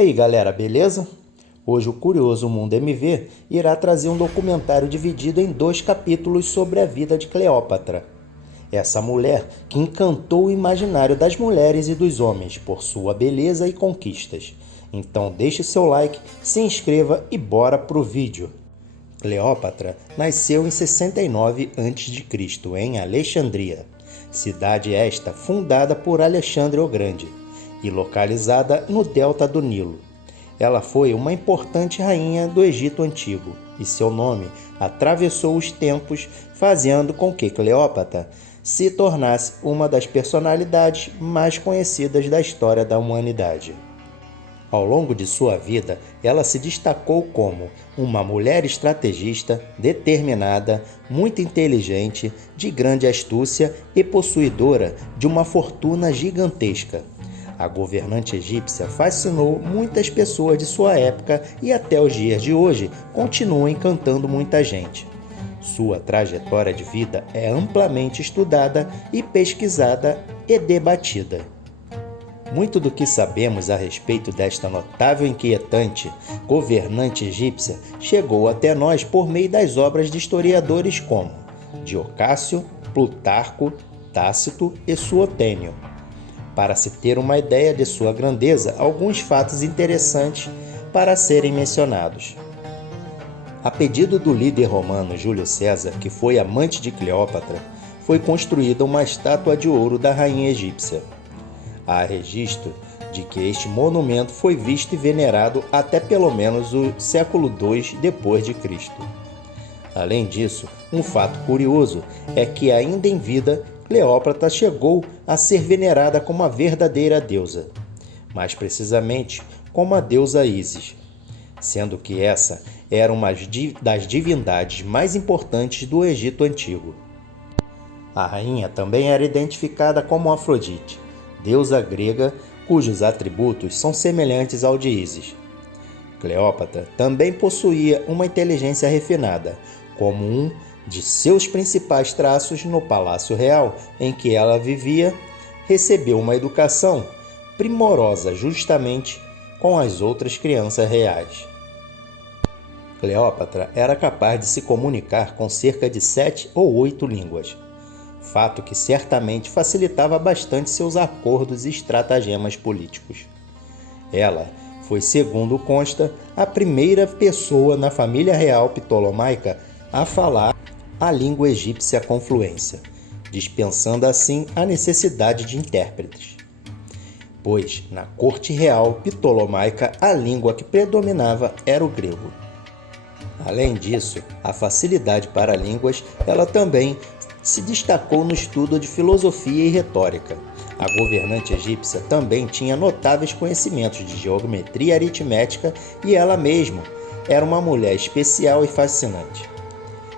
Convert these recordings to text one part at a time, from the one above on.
aí galera, beleza? Hoje o Curioso Mundo MV irá trazer um documentário dividido em 2 capítulos sobre a vida de Cleópatra. Essa mulher que encantou o imaginário das mulheres e dos homens por sua beleza e conquistas. Então deixe seu like, se inscreva e bora pro vídeo. Cleópatra nasceu em 69 a.C. em Alexandria, cidade esta fundada por Alexandre o Grande e localizada no delta do Nilo. Ela foi uma importante rainha do Egito Antigo e seu nome atravessou os tempos, fazendo com que Cleópatra se tornasse uma das personalidades mais conhecidas da história da humanidade. Ao longo de sua vida, ela se destacou como uma mulher estrategista, determinada, muito inteligente, de grande astúcia e possuidora de uma fortuna gigantesca. A governante egípcia fascinou muitas pessoas de sua época e até os dias de hoje continua encantando muita gente. Sua trajetória de vida é amplamente estudada e pesquisada e debatida. Muito do que sabemos a respeito desta notável e inquietante governante egípcia chegou até nós por meio das obras de historiadores como Diocácio, Plutarco, Tácito e Suetônio. Para se ter uma ideia de sua grandeza, alguns fatos interessantes para serem mencionados. A pedido do líder romano Júlio César, que foi amante de Cleópatra, foi construída uma estátua de ouro da rainha egípcia. Há registro de que este monumento foi visto e venerado até pelo menos o século II depois de Cristo. Além disso, um fato curioso é que ainda em vida, Cleópatra chegou a ser venerada como a verdadeira deusa, mais precisamente como a deusa Ísis, sendo que essa era uma das divindades mais importantes do Egito Antigo. A rainha também era identificada como Afrodite, deusa grega cujos atributos são semelhantes ao de Ísis. Cleópatra também possuía uma inteligência refinada, como um de seus principais traços no Palácio Real em que ela vivia, recebeu uma educação primorosa justamente com as outras crianças reais. Cleópatra era capaz de se comunicar com cerca de 7 ou 8 línguas, fato que certamente facilitava bastante seus acordos e estratagemas políticos. Ela foi, segundo consta, a primeira pessoa na família real ptolomaica a falar a língua egípcia com fluência, dispensando assim a necessidade de intérpretes, pois na corte real ptolomaica a língua que predominava era o grego. Além disso, a facilidade para línguas, ela também se destacou no estudo de filosofia e retórica. A governante egípcia também tinha notáveis conhecimentos de geometria aritmética e ela mesma era uma mulher especial e fascinante.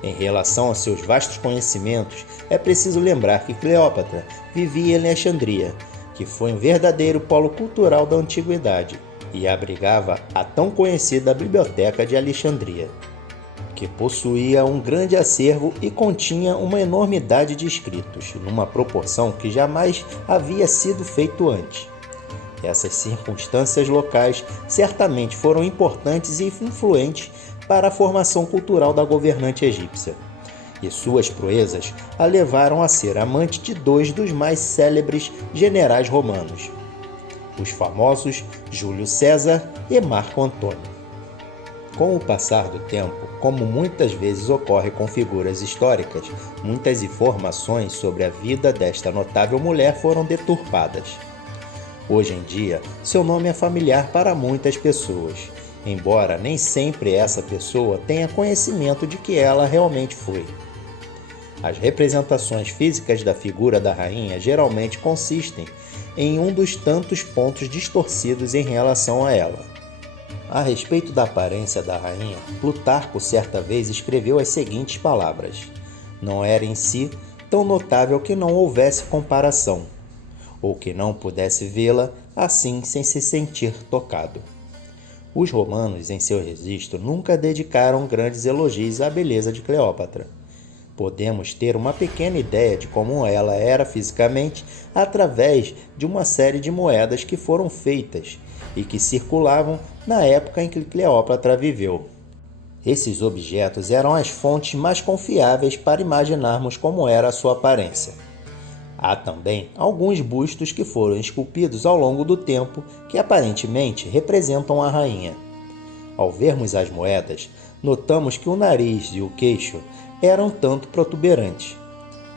Em relação a seus vastos conhecimentos, é preciso lembrar que Cleópatra vivia em Alexandria, que foi um verdadeiro polo cultural da antiguidade, e abrigava a tão conhecida Biblioteca de Alexandria, que possuía um grande acervo e continha uma enormidade de escritos, numa proporção que jamais havia sido feito antes. Essas circunstâncias locais certamente foram importantes e influentes para a formação cultural da governante egípcia, e suas proezas a levaram a ser amante de 2 dos mais célebres generais romanos, os famosos Júlio César e Marco Antônio. Com o passar do tempo, como muitas vezes ocorre com figuras históricas, muitas informações sobre a vida desta notável mulher foram deturpadas. Hoje em dia, seu nome é familiar para muitas pessoas, embora nem sempre essa pessoa tenha conhecimento de que ela realmente foi. As representações físicas da figura da rainha geralmente consistem em um dos tantos pontos distorcidos em relação a ela. A respeito da aparência da rainha, Plutarco certa vez escreveu as seguintes palavras: não era em si tão notável que não houvesse comparação, ou que não pudesse vê-la assim sem se sentir tocado. Os romanos, em seu registro, nunca dedicaram grandes elogios à beleza de Cleópatra. Podemos ter uma pequena ideia de como ela era fisicamente através de uma série de moedas que foram feitas e que circulavam na época em que Cleópatra viveu. Esses objetos eram as fontes mais confiáveis para imaginarmos como era a sua aparência. Há também alguns bustos que foram esculpidos ao longo do tempo que aparentemente representam a rainha. Ao vermos as moedas, notamos que o nariz e o queixo eram tanto protuberantes,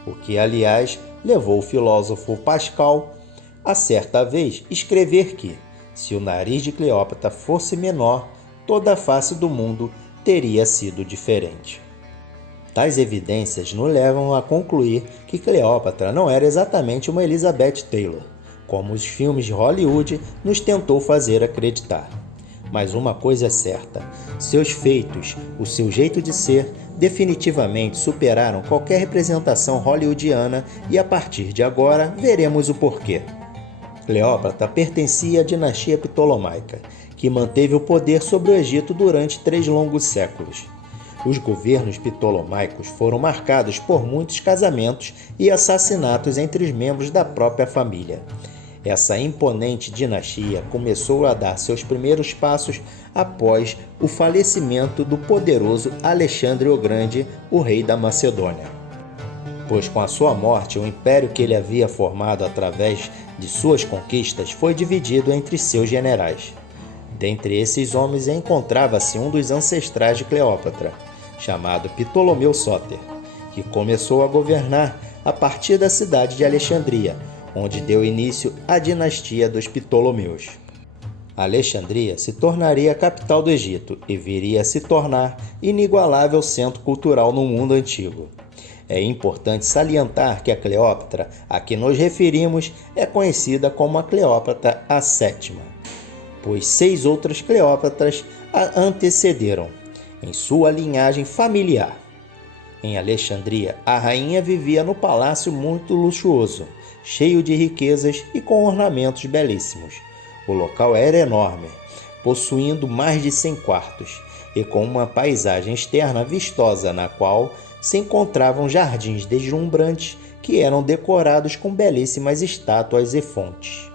o que, aliás, levou o filósofo Pascal a certa vez escrever que, se o nariz de Cleópatra fosse menor, toda a face do mundo teria sido diferente. Tais evidências nos levam a concluir que Cleópatra não era exatamente uma Elizabeth Taylor, como os filmes de Hollywood nos tentou fazer acreditar. Mas uma coisa é certa, seus feitos, o seu jeito de ser, definitivamente superaram qualquer representação hollywoodiana e a partir de agora veremos o porquê. Cleópatra pertencia à dinastia ptolomaica, que manteve o poder sobre o Egito durante 3 longos séculos. Os governos ptolomaicos foram marcados por muitos casamentos e assassinatos entre os membros da própria família. Essa imponente dinastia começou a dar seus primeiros passos após o falecimento do poderoso Alexandre o Grande, o rei da Macedônia. Pois com a sua morte, o império que ele havia formado através de suas conquistas foi dividido entre seus generais. Dentre esses homens encontrava-se um dos ancestrais de Cleópatra, chamado Ptolomeu Sóter, que começou a governar a partir da cidade de Alexandria, onde deu início à dinastia dos Ptolomeus. Alexandria se tornaria a capital do Egito e viria a se tornar inigualável centro cultural no mundo antigo. É importante salientar que a Cleópatra a que nos referimos é conhecida como a Cleópatra a Sétima, pois 6 outras Cleópatras a antecederam em sua linhagem familiar. Em Alexandria, a rainha vivia no palácio muito luxuoso, cheio de riquezas e com ornamentos belíssimos. O local era enorme, possuindo mais de 100 quartos e com uma paisagem externa vistosa na qual se encontravam jardins deslumbrantes que eram decorados com belíssimas estátuas e fontes.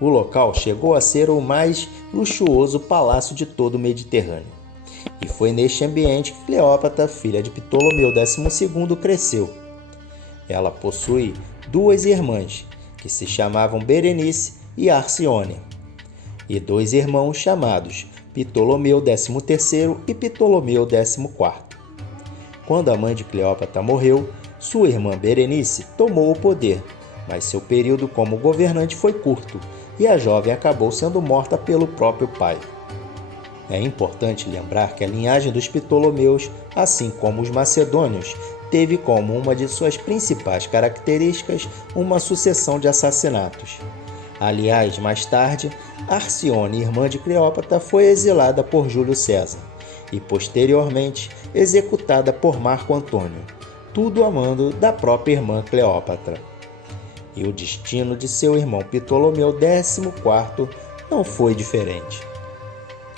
O local chegou a ser o mais luxuoso palácio de todo o Mediterrâneo. E foi neste ambiente que Cleópatra, filha de Ptolomeu II, cresceu. Ela possui 2 irmãs, que se chamavam Berenice e Arcione, e 2 irmãos chamados Ptolomeu XIII e Ptolomeu XIV. Quando a mãe de Cleópatra morreu, sua irmã Berenice tomou o poder, mas seu período como governante foi curto e a jovem acabou sendo morta pelo próprio pai. É importante lembrar que a linhagem dos Ptolomeus, assim como os macedônios, teve como uma de suas principais características uma sucessão de assassinatos. Aliás, mais tarde, Arcione, irmã de Cleópatra, foi exilada por Júlio César e, posteriormente, executada por Marco Antônio, tudo a mando da própria irmã Cleópatra. E o destino de seu irmão Ptolomeu XIV não foi diferente.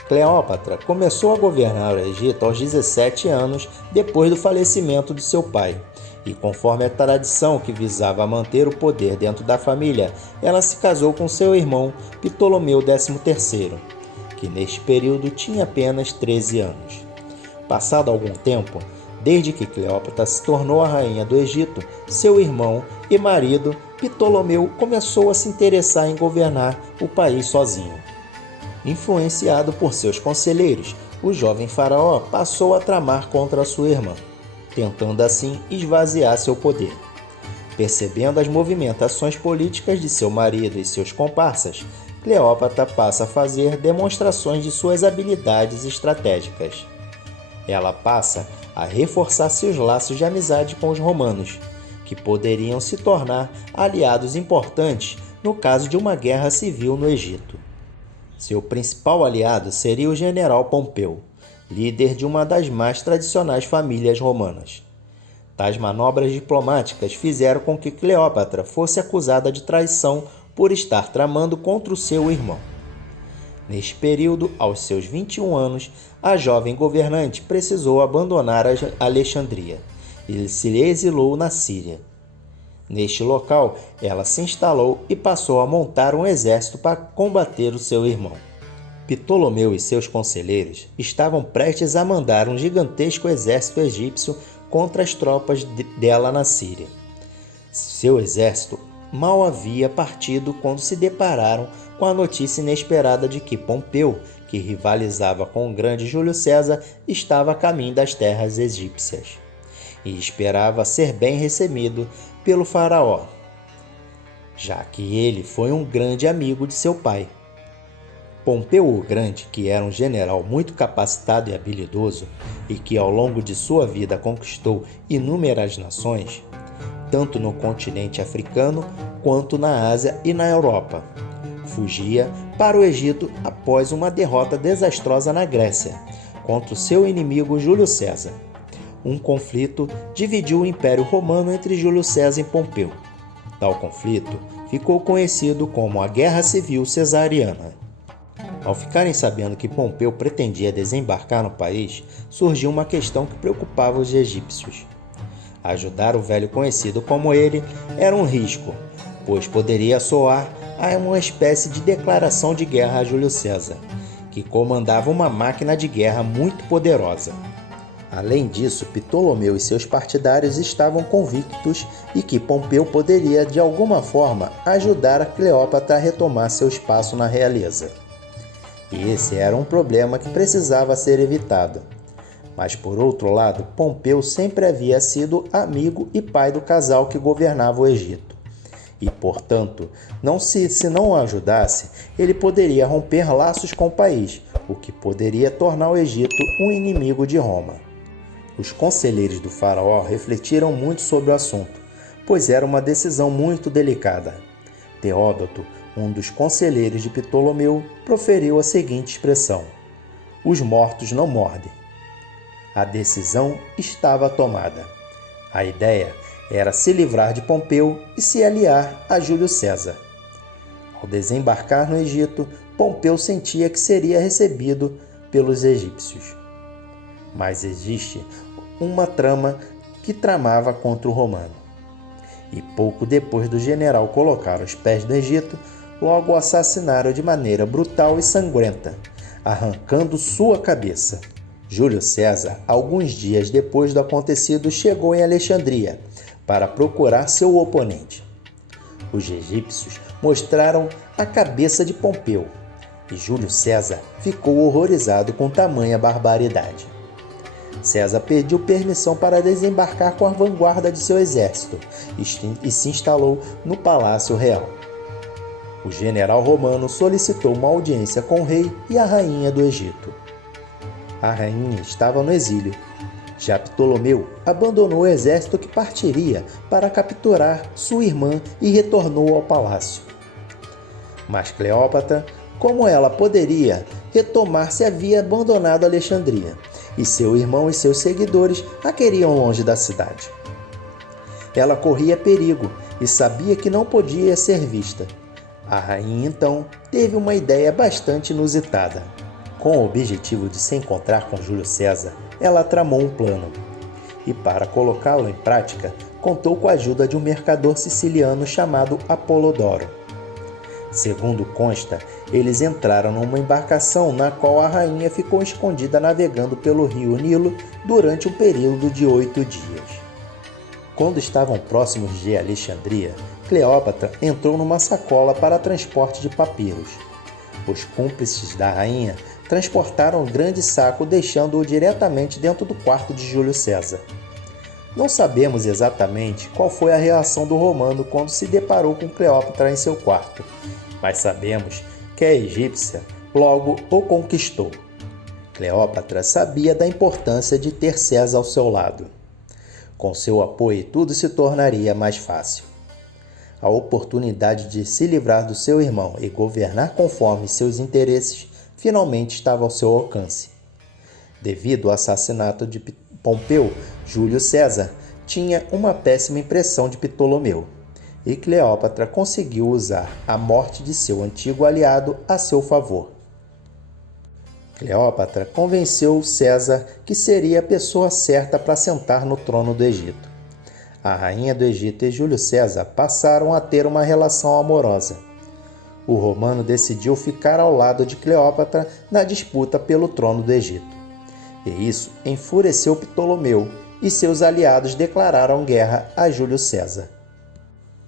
Cleópatra começou a governar o Egito aos 17 anos depois do falecimento de seu pai, e conforme a tradição que visava manter o poder dentro da família, ela se casou com seu irmão Ptolomeu XIII, que neste período tinha apenas 13 anos. Passado algum tempo, desde que Cleópatra se tornou a rainha do Egito, seu irmão e marido Ptolomeu começou a se interessar em governar o país sozinho. Influenciado por seus conselheiros, o jovem faraó passou a tramar contra sua irmã, tentando assim esvaziar seu poder. Percebendo as movimentações políticas de seu marido e seus comparsas, Cleópatra passa a fazer demonstrações de suas habilidades estratégicas. Ela passa a reforçar seus laços de amizade com os romanos, que poderiam se tornar aliados importantes no caso de uma guerra civil no Egito. Seu principal aliado seria o general Pompeu, líder de uma das mais tradicionais famílias romanas. Tais manobras diplomáticas fizeram com que Cleópatra fosse acusada de traição por estar tramando contra o seu irmão. Neste período, aos seus 21 anos, a jovem governante precisou abandonar Alexandria e se exilou na Síria. Neste local, ela se instalou e passou a montar um exército para combater o seu irmão. Ptolomeu e seus conselheiros estavam prestes a mandar um gigantesco exército egípcio contra as tropas dela na Síria. Seu exército mal havia partido quando se depararam com a notícia inesperada de que Pompeu, que rivalizava com o grande Júlio César, estava a caminho das terras egípcias e esperava ser bem recebido pelo faraó, já que ele foi um grande amigo de seu pai. Pompeu o Grande, que era um general muito capacitado e habilidoso e que ao longo de sua vida conquistou inúmeras nações, tanto no continente africano quanto na Ásia e na Europa, fugia para o Egito após uma derrota desastrosa na Grécia contra o seu inimigo Júlio César. Um conflito dividiu o Império Romano entre Júlio César e Pompeu. Tal conflito ficou conhecido como a Guerra Civil Cesariana. Ao ficarem sabendo que Pompeu pretendia desembarcar no país, surgiu uma questão que preocupava os egípcios. Ajudar o velho conhecido como ele era um risco, pois poderia soar a uma espécie de declaração de guerra a Júlio César, que comandava uma máquina de guerra muito poderosa. Além disso, Ptolomeu e seus partidários estavam convictos de que Pompeu poderia, de alguma forma, ajudar a Cleópatra a retomar seu espaço na realeza. E esse era um problema que precisava ser evitado. Mas, por outro lado, Pompeu sempre havia sido amigo e pai do casal que governava o Egito. E, portanto, se não o ajudasse, ele poderia romper laços com o país, o que poderia tornar o Egito um inimigo de Roma. Os conselheiros do faraó refletiram muito sobre o assunto, pois era uma decisão muito delicada. Teódoto, um dos conselheiros de Ptolomeu, proferiu a seguinte expressão: "Os mortos não mordem." A decisão estava tomada. A ideia era se livrar de Pompeu e se aliar a Júlio César. Ao desembarcar no Egito, Pompeu sentia que seria recebido pelos egípcios. Mas existe uma trama que tramava contra o romano. E pouco depois do general colocar os pés no Egito, logo o assassinaram de maneira brutal e sangrenta, arrancando sua cabeça. Júlio César, alguns dias depois do acontecido, chegou em Alexandria para procurar seu oponente. Os egípcios mostraram a cabeça de Pompeu e Júlio César ficou horrorizado com tamanha barbaridade. César pediu permissão para desembarcar com a vanguarda de seu exército e se instalou no Palácio Real. O general romano solicitou uma audiência com o rei e a rainha do Egito. A rainha estava no exílio. Já Ptolomeu abandonou o exército que partiria para capturar sua irmã e retornou ao palácio. Mas Cleópatra, como ela poderia retomar se havia abandonado Alexandria, e seu irmão e seus seguidores a queriam longe da cidade? Ela corria perigo e sabia que não podia ser vista. A rainha, então, teve uma ideia bastante inusitada. Com o objetivo de se encontrar com Júlio César, ela tramou um plano. E para colocá-lo em prática, contou com a ajuda de um mercador siciliano chamado Apolodoro. Segundo consta, eles entraram numa embarcação na qual a rainha ficou escondida navegando pelo rio Nilo durante um período de 8 dias. Quando estavam próximos de Alexandria, Cleópatra entrou numa sacola para transporte de papiros. Os cúmplices da rainha transportaram um grande saco, deixando-o diretamente dentro do quarto de Júlio César. Não sabemos exatamente qual foi a reação do romano quando se deparou com Cleópatra em seu quarto, mas sabemos que a egípcia logo o conquistou. Cleópatra sabia da importância de ter César ao seu lado. Com seu apoio, tudo se tornaria mais fácil. A oportunidade de se livrar do seu irmão e governar conforme seus interesses finalmente estava ao seu alcance. Devido ao assassinato de Pompeu, Júlio César tinha uma péssima impressão de Ptolomeu, e Cleópatra conseguiu usar a morte de seu antigo aliado a seu favor. Cleópatra convenceu César que seria a pessoa certa para sentar no trono do Egito. A rainha do Egito e Júlio César passaram a ter uma relação amorosa. O romano decidiu ficar ao lado de Cleópatra na disputa pelo trono do Egito. E isso enfureceu Ptolomeu, e seus aliados declararam guerra a Júlio César.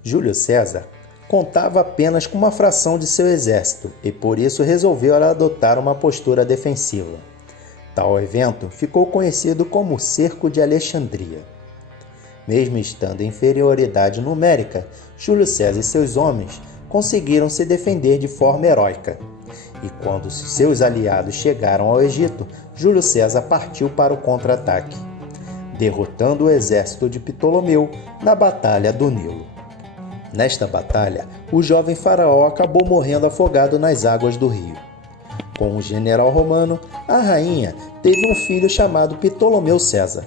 Júlio César contava apenas com uma fração de seu exército e por isso resolveu adotar uma postura defensiva. Tal evento ficou conhecido como Cerco de Alexandria. Mesmo estando em inferioridade numérica, Júlio César e seus homens conseguiram se defender de forma heróica. E quando seus aliados chegaram ao Egito, Júlio César partiu para o contra-ataque, derrotando o exército de Ptolomeu na Batalha do Nilo. Nesta batalha, o jovem faraó acabou morrendo afogado nas águas do rio. Com o general romano, a rainha teve um filho chamado Ptolomeu César,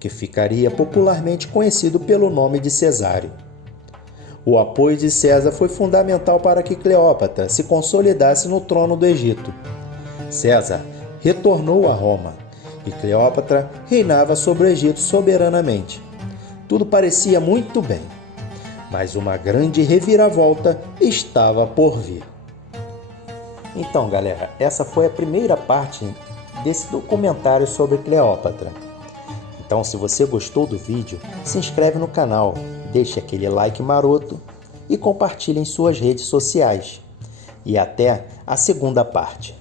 que ficaria popularmente conhecido pelo nome de Cesário. O apoio de César foi fundamental para que Cleópatra se consolidasse no trono do Egito. César retornou a Roma e Cleópatra reinava sobre o Egito soberanamente. Tudo parecia muito bem, mas uma grande reviravolta estava por vir. Então, galera, essa foi a primeira parte desse documentário sobre Cleópatra. Então, se você gostou do vídeo, se inscreve no canal, deixe aquele like maroto e compartilhe em suas redes sociais. E até a segunda parte.